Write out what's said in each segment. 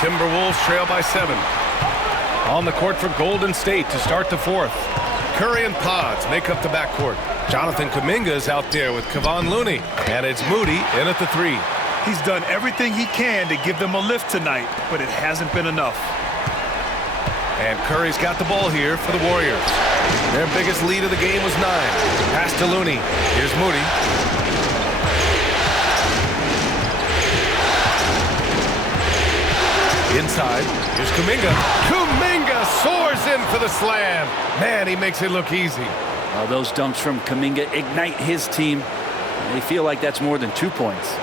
Timberwolves trail by 7. On the court for Golden State to start the fourth. Curry and Pods make up the backcourt. Jonathan Kuminga's out there with Kevon Looney. And it's Moody in at the 3. He's done everything he can to give them a lift tonight, but it hasn't been enough. And Curry's got the ball here for the Warriors. Their biggest lead of the game was 9. Pass to Looney. Here's Moody. Inside, here's Kuminga. Kuminga soars in for the slam. Man, he makes it look easy. Well, those dunks from Kuminga ignite his team. They feel like that's more than 2 points.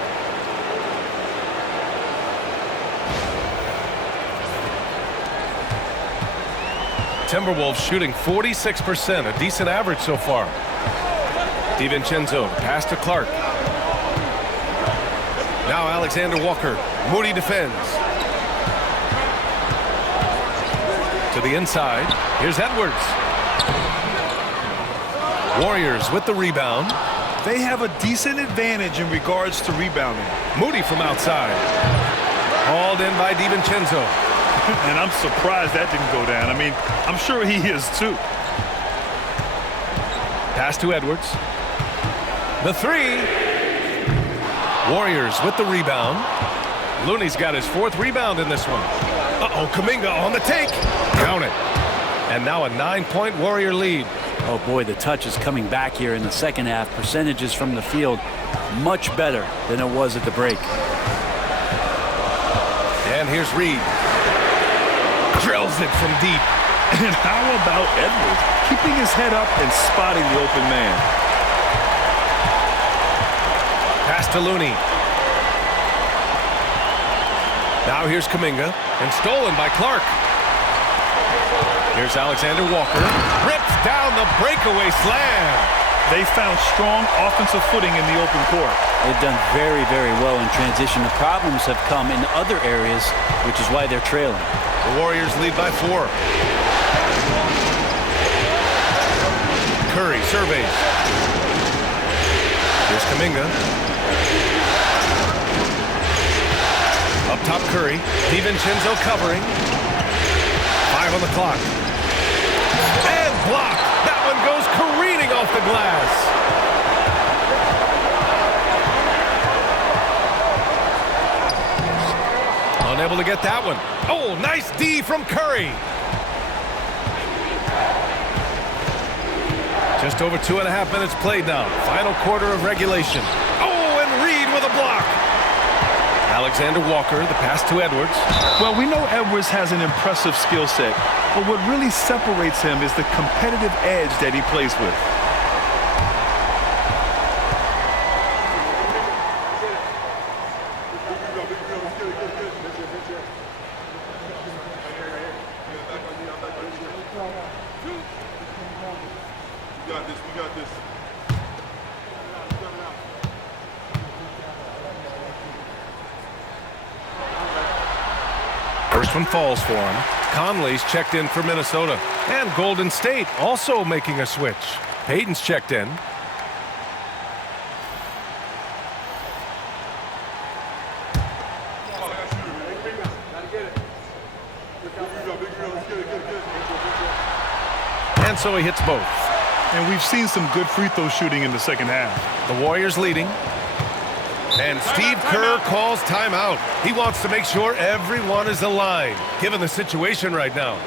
Timberwolves shooting 46%, a decent average so far. DiVincenzo, pass to Clark. Now Alexander Walker. Moody defends. To the inside. Here's Edwards. Warriors with the rebound. They have a decent advantage in regards to rebounding. Moody from outside. Hauled in by DiVincenzo. And I'm surprised that didn't go down. I mean, I'm sure he is too. Pass to Edwards. The 3. Warriors with the rebound. Looney's got his 4th rebound in this one. Uh-oh, Kuminga on the take. Count it. And now a 9-point Warrior lead. Oh boy, the touch is coming back here in the second half. Percentages from the field much better than it was at the break. And here's Reed. Drills it from deep. And how about Edwards keeping his head up and spotting the open man? Pass to Looney. Now here's Kuminga, and stolen by Clark. Here's Alexander Walker. Rips down the breakaway slam. They found strong offensive footing in the open court. They've done very, very well in transition. The problems have come in other areas, which is why they're trailing. The Warriors lead by 4. Curry surveys. Here's Kuminga. Up top Curry. DiVincenzo covering. 5 on the clock. And blocked. That one goes careening off the glass. Unable to get that one. Oh, nice D from Curry. Just over 2.5 minutes played now. Final quarter of regulation. Oh, and Reed with a block. Alexander Walker, the pass to Edwards. Well, we know Edwards has an impressive skill set, but what really separates him is the competitive edge that he plays with. We got this. First one falls for him. Conley's checked in for Minnesota. And Golden State also making a switch. Payton's checked in. And so he hits both. And we've seen some good free throw shooting in the second half. The Warriors leading. And Steve Kerr calls timeout. He wants to make sure everyone is aligned, given the situation right now.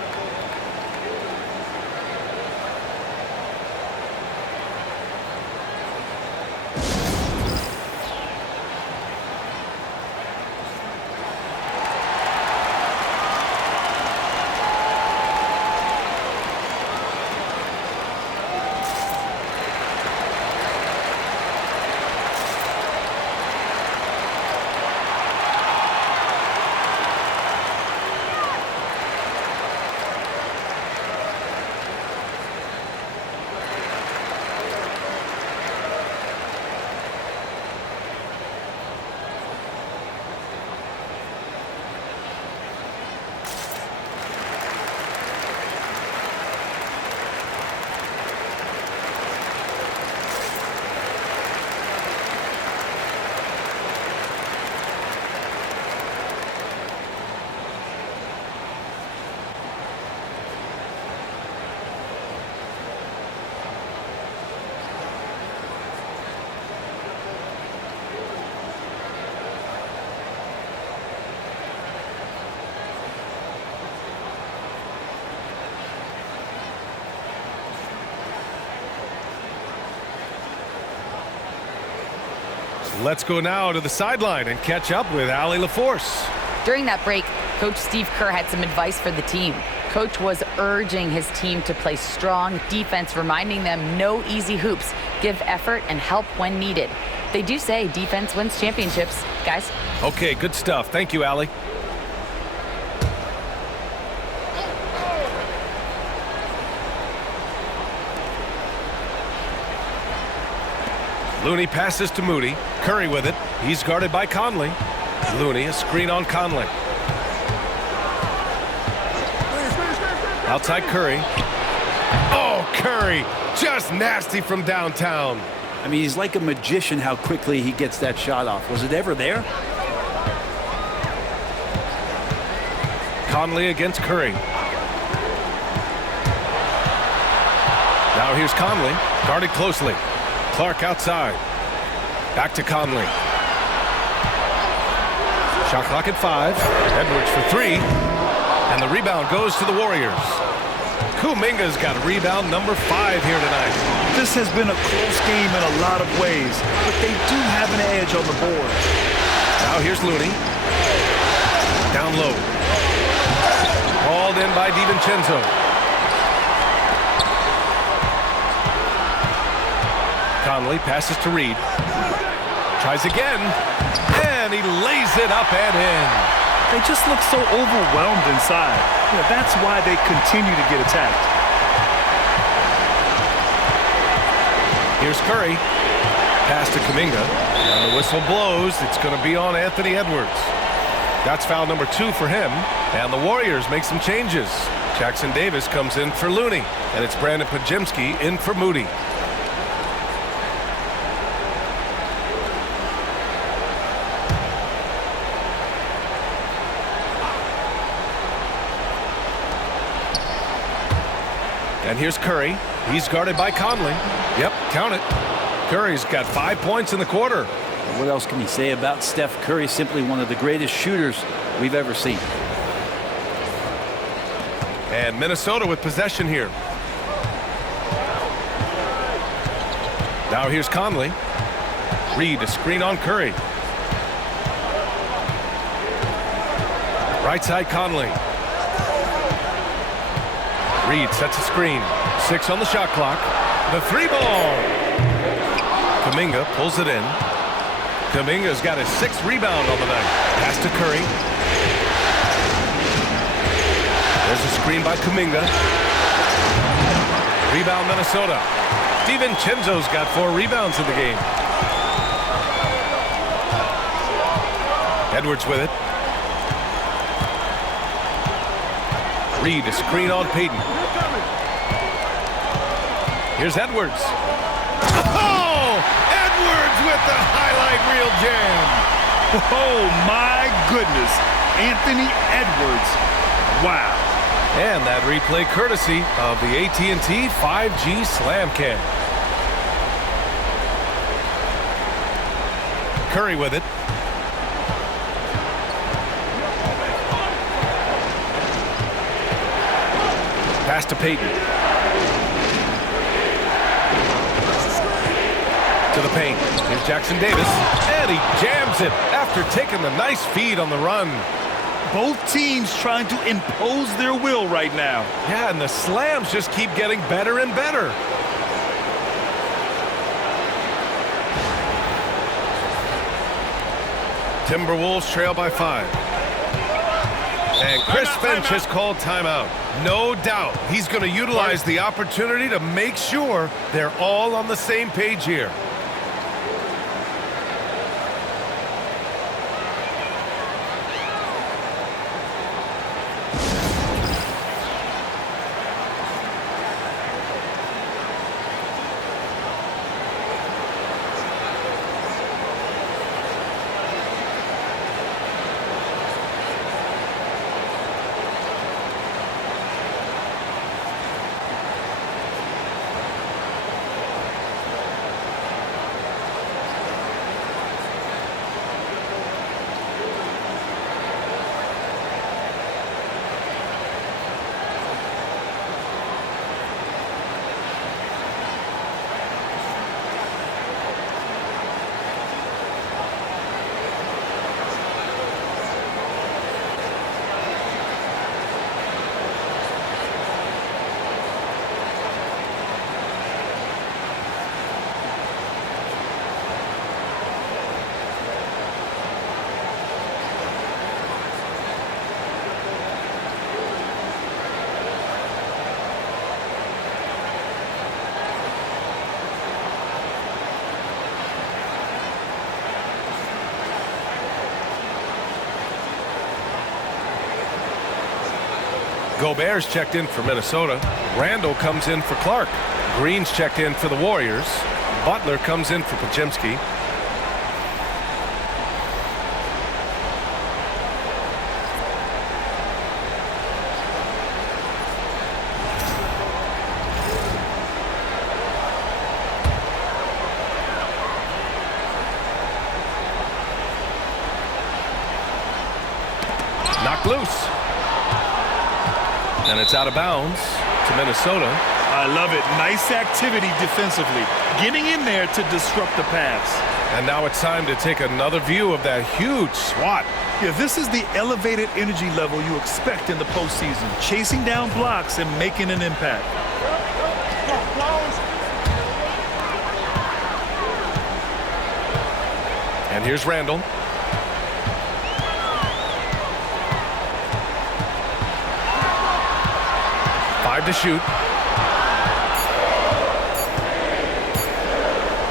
Let's go now to the sideline and catch up with Allie LaForce. During that break, Coach Steve Kerr had some advice for the team. Coach was urging his team to play strong defense, reminding them no easy hoops, give effort and help when needed. They do say defense wins championships, guys. Okay, good stuff. Thank you, Allie. Looney passes to Moody. Curry with it. He's guarded by Conley. Looney, a screen on Conley. Outside Curry. Oh, Curry, just nasty from downtown. I mean, he's like a magician how quickly he gets that shot off. Was it ever there? Conley against Curry. Now here's Conley, guarded closely. Clark outside. Back to Conley. Shot clock at 5. Edwards for 3. And the rebound goes to the Warriors. Kuminga's got rebound number 5 here tonight. This has been a close game in a lot of ways, but they do have an edge on the board. Now here's Looney. Down low. Hauled in by DiVincenzo. Conley passes to Reed. Tries again. And he lays it up and in. They just look so overwhelmed inside. Yeah, that's why they continue to get attacked. Here's Curry. Pass to Kuminga. And the whistle blows. It's going to be on Anthony Edwards. That's foul number 2 for him. And the Warriors make some changes. Jackson Davis comes in for Looney. And it's Brandon Podziemski in for Moody. And here's Curry. He's guarded by Conley. Yep, count it. Curry's got 5 points in the quarter. What else can you say about Steph Curry? Simply one of the greatest shooters we've ever seen. And Minnesota with possession here. Now here's Conley. Reed, a screen on Curry. Right side Conley. Reed sets a screen. 6 on the shot clock. The 3 ball. Kuminga pulls it in. Kuminga's got his 6th rebound on the night. Pass to Curry. There's a screen by Kuminga. Rebound Minnesota. DiVincenzo's got 4 rebounds in the game. Edwards with it. Reed, a screen on Payton. Here's Edwards. Oh! Edwards with the highlight reel jam. Oh, my goodness. Anthony Edwards. Wow. And that replay courtesy of the AT&T 5G Slam Cam. Curry with it. Pass to Payton. To the paint. Here's Jackson Davis. And he jams it after taking the nice feed on the run. Both teams trying to impose their will right now. Yeah, and the slams just keep getting better and better. Timberwolves trail by 5. And Chris Finch has called timeout. No doubt he's going to utilize the opportunity to make sure they're all on the same page here. Gobert's checked in for Minnesota. Randall comes in for Clark. Green's checked in for the Warriors. Butler comes in for Podziemski. Knocked loose. And it's out of bounds to Minnesota. I love it. Nice activity defensively. Getting in there to disrupt the pass. And now it's time to take another view of that huge swat. Yeah, this is the elevated energy level you expect in the postseason. Chasing down blocks and making an impact. And here's Randall. Five to shoot.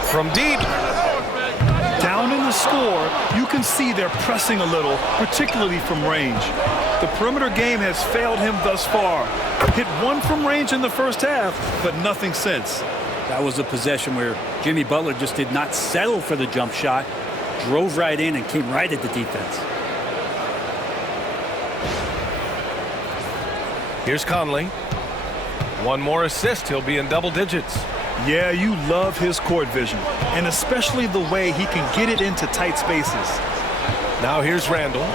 From deep. Down in the score, you can see they're pressing a little, particularly from range. The perimeter game has failed him thus far. Hit one from range in the first half, but nothing since. That was a possession where Jimmy Butler just did not settle for the jump shot, drove right in and came right at the defense. Here's Conley. One more assist, he'll be in double digits. Yeah, you love his court vision, and especially the way he can get it into tight spaces. Now here's Randall.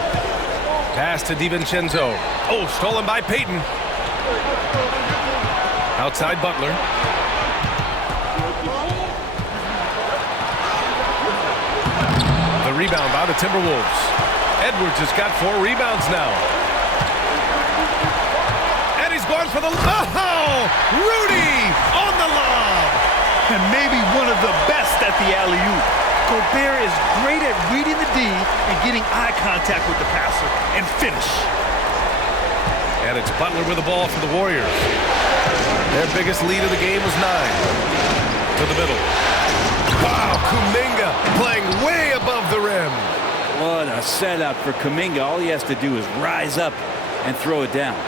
Pass to DiVincenzo. Oh, stolen by Payton. Outside Butler. The rebound by the Timberwolves. Edwards has got 4 rebounds now. And he's going for the... Oh! Rudy on the lob! And maybe one of the best at the alley-oop. Gobert is great at reading the D and getting eye contact with the passer and finish. And it's Butler with the ball for the Warriors. Their biggest lead of the game was 9. To the middle. Wow, Kuminga playing way above the rim. What a setup for Kuminga. All he has to do is rise up and throw it down.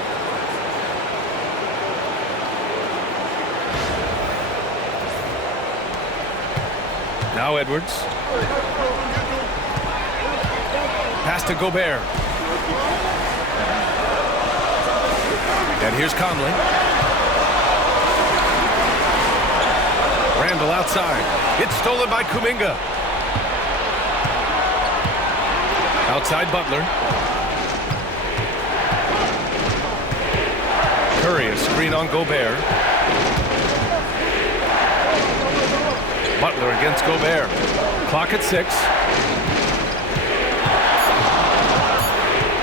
Now Edwards. Pass to Gobert. And here's Conley. Randall outside. It's stolen by Kuminga. Outside Butler. Curry, a screen on Gobert. Butler against Gobert. Clock at 6.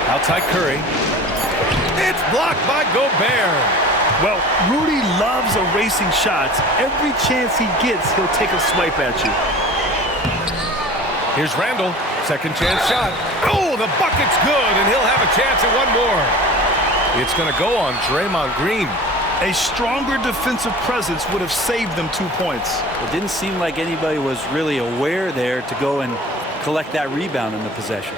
Outside Curry. It's blocked by Gobert. Well, Rudy loves erasing shots. Every chance he gets, he'll take a swipe at you. Here's Randall. Second chance shot. Oh, the bucket's good, and he'll have a chance at one more. It's going to go on Draymond Green. A stronger defensive presence would have saved them 2 points. It didn't seem like anybody was really aware there to go and collect that rebound in the possession.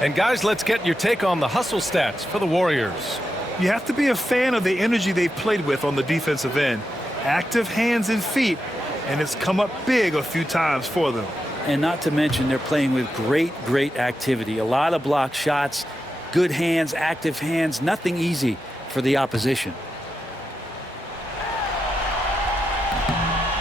And guys, let's get your take on the hustle stats for the Warriors. You have to be a fan of the energy they've played with on the defensive end. Active hands and feet, and it's come up big a few times for them. And not to mention they're playing with great activity. A lot of block shots, good hands, active hands, nothing easy for the opposition.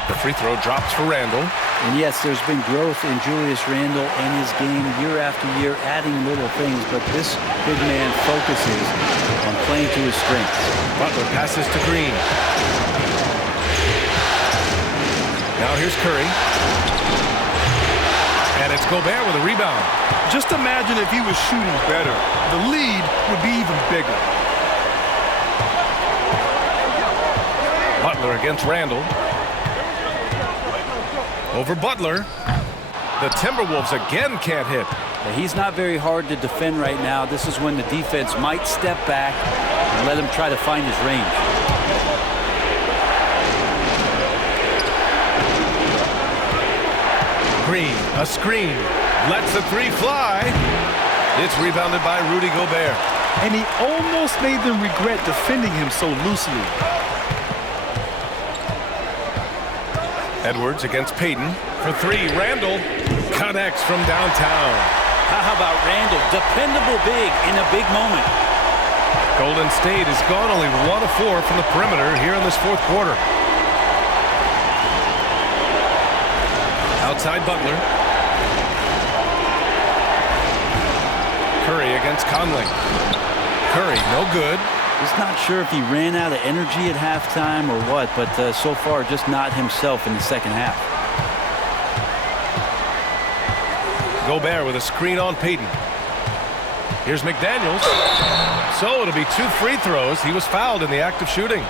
The free throw drops for Randall. And yes, there's been growth in Julius Randle and his game year after year, adding little things, but this big man focuses on playing to his strengths. Butler passes to Green. Now here's Curry. And it's Gobert with a rebound. Just imagine if he was shooting better. The lead would be even bigger. Butler against Randall. Over Butler. The Timberwolves again can't hit. He's not very hard to defend right now. This is when the defense might step back and let him try to find his range. Green, a screen. Lets the 3 fly. It's rebounded by Rudy Gobert. and he almost made them regret defending him so loosely. Edwards against Payton for three. Randall connects from downtown. How about Randall? Dependable big in a big moment. Golden State has gone only 1 of 4 from the perimeter here in this fourth quarter. Outside Butler. Curry against Conley. Curry, no good. Just not sure if he ran out of energy at halftime or what, but so far just not himself in the second half. Gobert with a screen on Payton. Here's McDaniels. So it'll be 2 free throws. He was fouled in the act of shooting.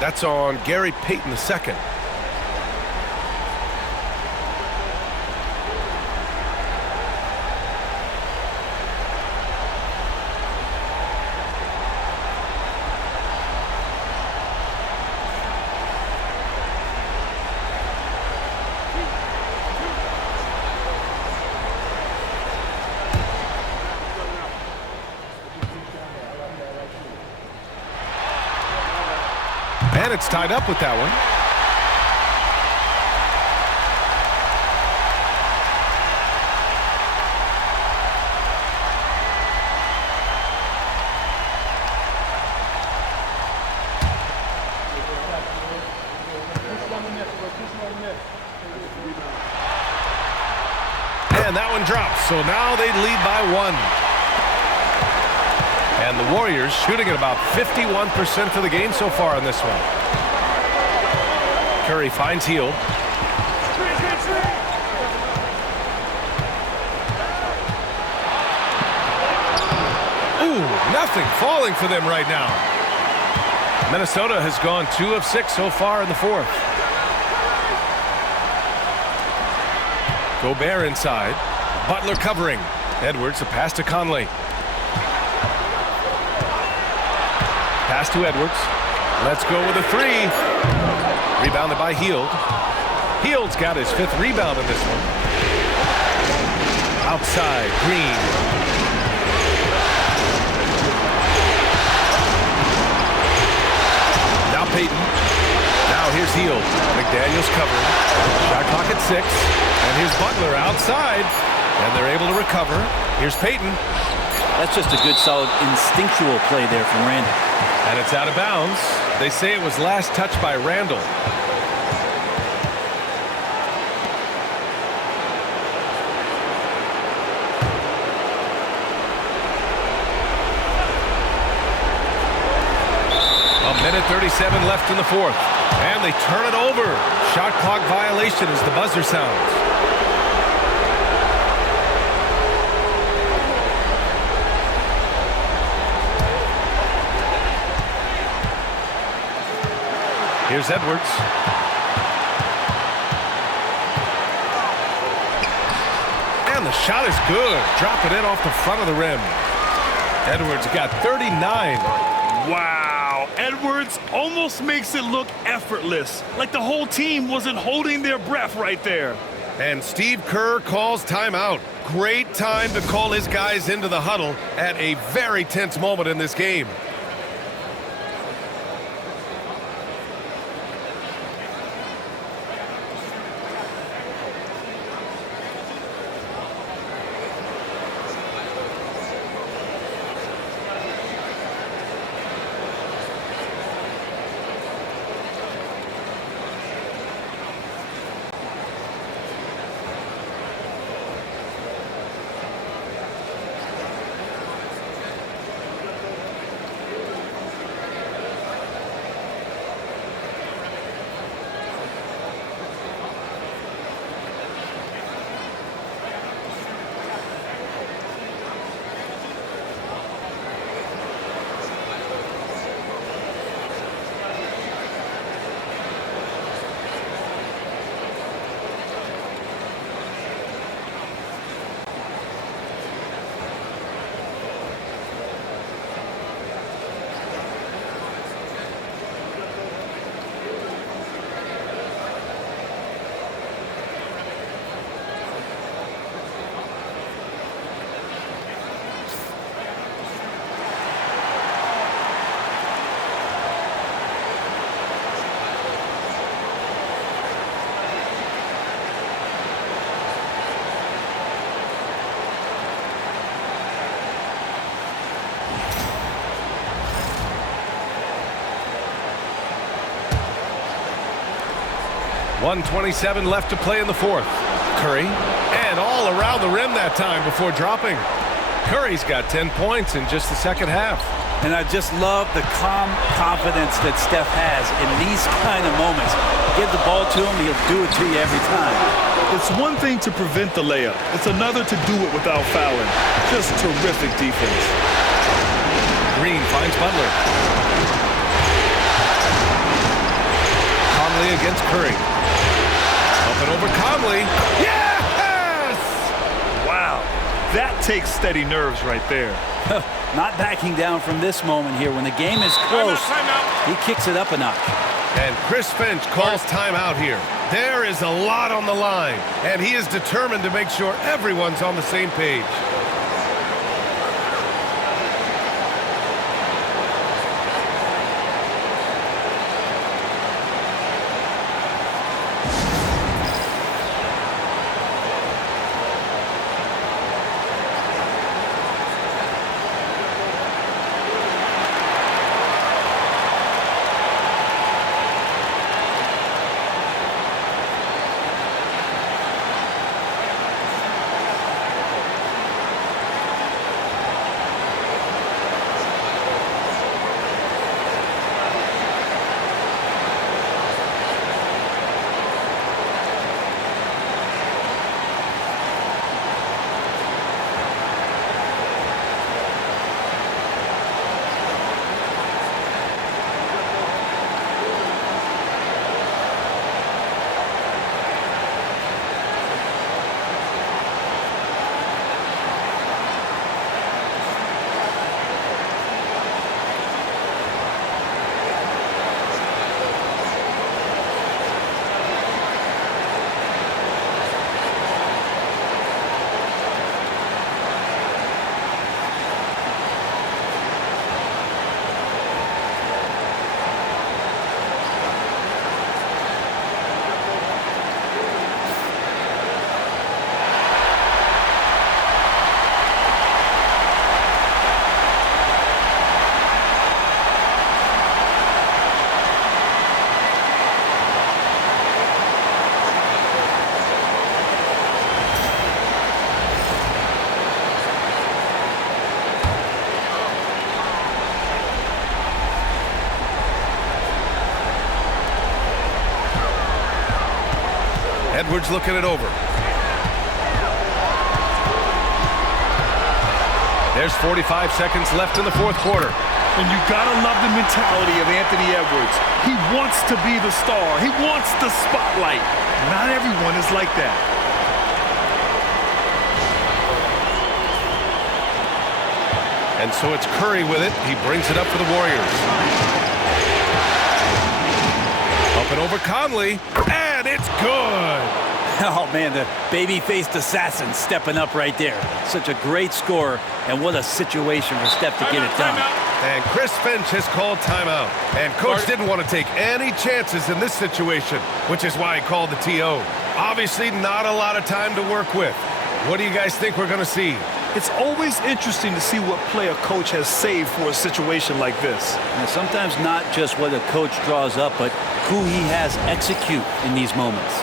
That's on Gary Payton II. And it's tied up with that one. And that one drops. So now they lead by 1. And the Warriors shooting at about 51% for the game so far in this one. Curry finds Hield. Ooh, nothing falling for them right now. Minnesota has gone 2 of 6 so far in the fourth. Gobert inside. Butler covering. Edwards, a pass to Conley. Pass to Edwards. Let's go with a 3. Rebounded by Hield. Hield's got his 5th rebound in this one. Outside, Green. Now Payton. Now here's Hield. McDaniels covering. Shot clock at 6. And here's Butler outside. And they're able to recover. Here's Payton. That's just a good, solid, instinctual play there from Randall. And it's out of bounds. They say it was last touched by Randall. A minute 37 left in the fourth. And they turn it over. Shot clock violation as the buzzer sounds. Here's Edwards. And the shot is good. Drop it in off the front of the rim. Edwards got 39. Wow, Edwards almost makes it look effortless, like the whole team wasn't holding their breath right there. And Steve Kerr calls timeout. Great time to call his guys into the huddle at a very tense moment in this game. 1:27 left to play in the fourth. Curry, and all around the rim that time before dropping. Curry's got 10 points in just the second half. And I just love the calm confidence that Steph has in these kind of moments. Give the ball to him, he'll do it to you every time. It's one thing to prevent the layup. It's another to do it without fouling. Just terrific defense. Green finds Butler. Conley against Curry. Up and over Conley. Yes! Wow. That takes steady nerves right there. Not backing down from this moment here. When the game is close, he kicks it up a notch. And Chris Finch calls timeout here. There is a lot on the line, and he is determined to make sure everyone's on the same page. Edwards looking it over. There's 45 seconds left in the fourth quarter. And you gotta love the mentality of Anthony Edwards. He wants to be the star. He wants the spotlight. Not everyone is like that. And so it's Curry with it. He brings it up for the Warriors. Up and over Conley. And it's good. Oh, man, the baby-faced assassin stepping up right there. Such a great score, and what a situation for Steph to get it done. And Chris Finch has called timeout. And Coach didn't want to take any chances in this situation, which is why he called the TO. Obviously, not a lot of time to work with. What do you guys think we're going to see? It's always interesting to see what play a coach has saved for a situation like this. And sometimes not just what a coach draws up, but who he has execute in these moments.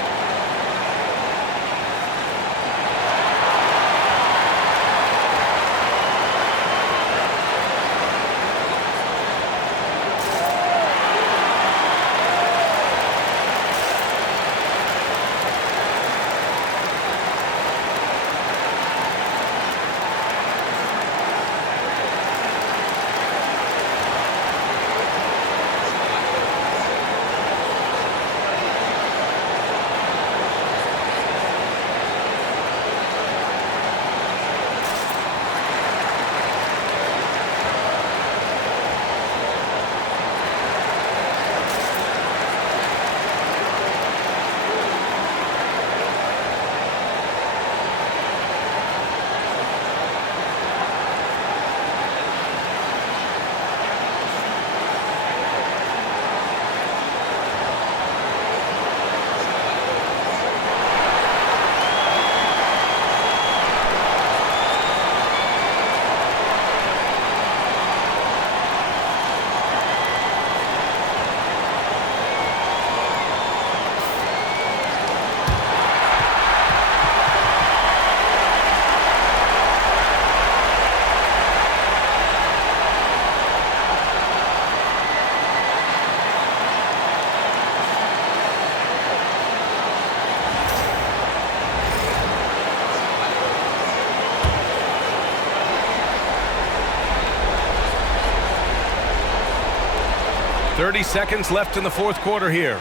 30 seconds left in the fourth quarter here.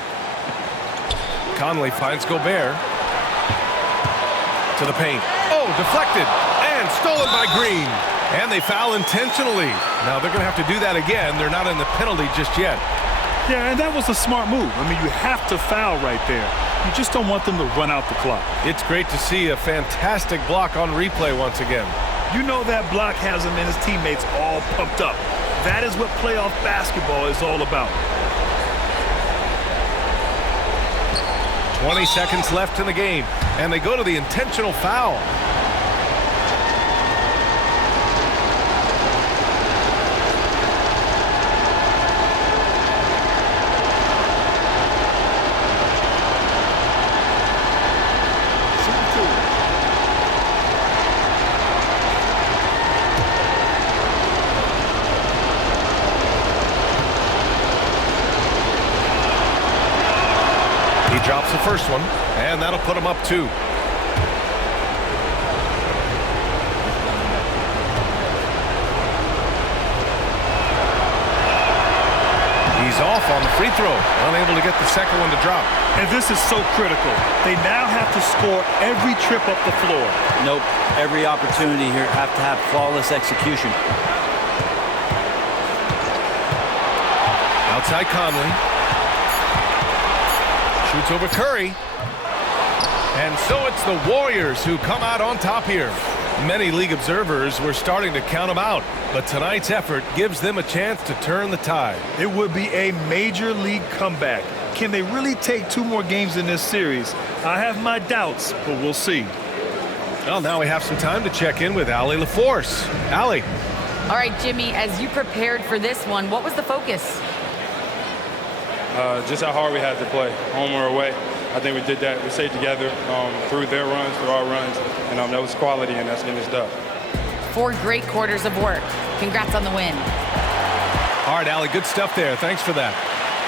Conley finds Gobert. To the paint. Oh, deflected. And stolen by Green. And they foul intentionally. Now they're going to have to do that again. They're not in the penalty just yet. Yeah, and that was a smart move. I mean, you have to foul right there. You just don't want them to run out the clock. It's great to see a fantastic block on replay once again. You know that block has him and his teammates all pumped up. That is what playoff basketball is all about. 20 seconds left in the game, and they go to the intentional foul. He drops the first one, and that'll put him up 2. He's off on the free throw, unable to get the second one to drop. And this is so critical. They now have to score every trip up the floor. Nope. Every opportunity here have to have flawless execution. Outside Conley. Shoots over Curry. And so it's the Warriors who come out on top here. Many league observers were starting to count them out, but tonight's effort gives them a chance to turn the tide. It would be a major league comeback. Can they really take 2 more games in this series? I have my doubts, but we'll see. Well, now we have some time to check in with Allie LaForce. Allie. All right, Jimmy, as you prepared for this one, what was the focus? Just how hard we had to play, home or away. I think we did that. We stayed together through their runs, through our runs, and that was quality, and that's getting us done. 4 great quarters of work. Congrats on the win. All right, Allie, good stuff there. Thanks for that.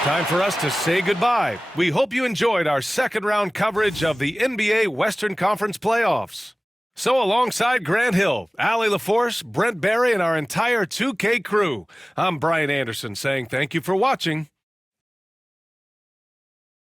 Time for us to say goodbye. We hope you enjoyed our second-round coverage of the NBA Western Conference playoffs. So alongside Grant Hill, Allie LaForce, Brent Barry, and our entire 2K crew, I'm Brian Anderson saying thank you for watching.